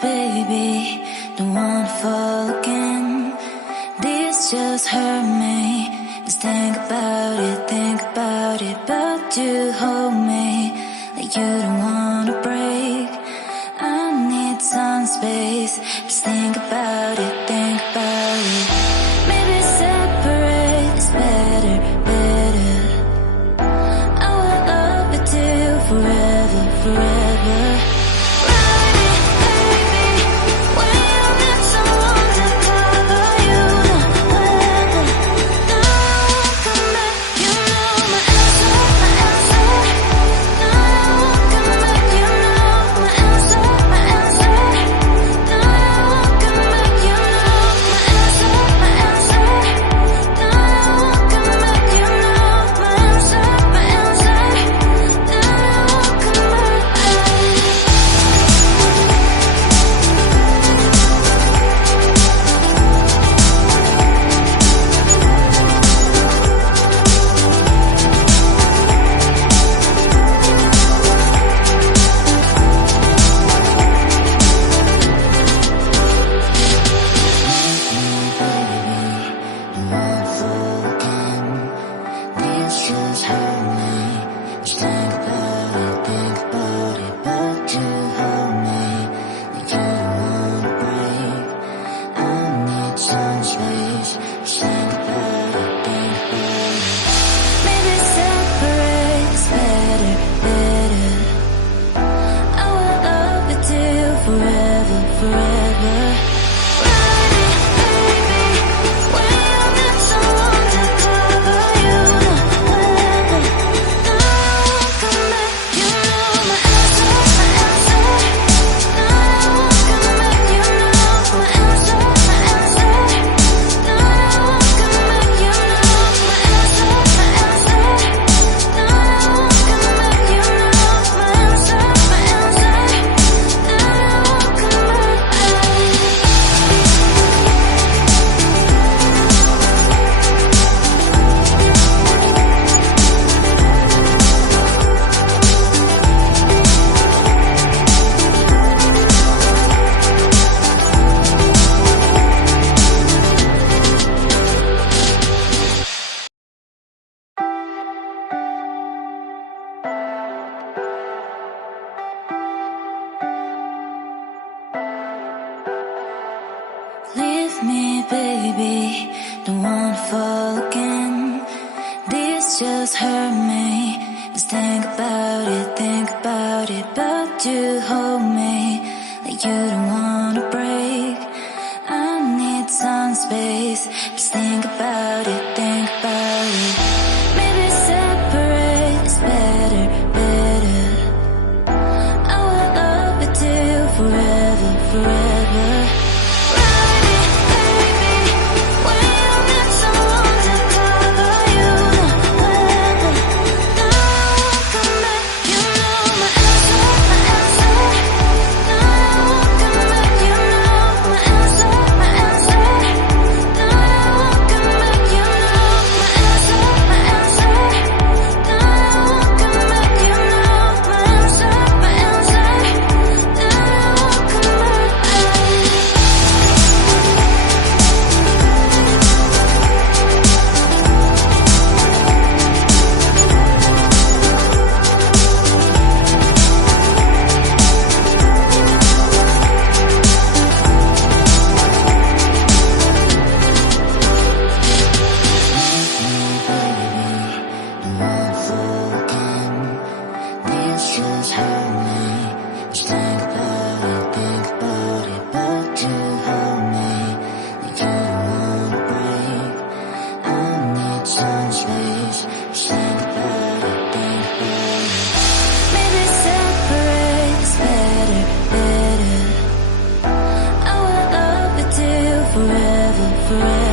baby, don't wanna fall again. This just hurt me. Just think about it, but you hold me like you don't wanna break. I need some space. Just think about it, Maybe separate is better, better. I will love you till forever, forever. Leave me, baby, don't wanna fall again. This just hurt me. Just think about it, but you hold me like you don't wanna break. I need some space. Just think about it, Maybe separate is better, better. I will love you till forever, forever. Forever, forever.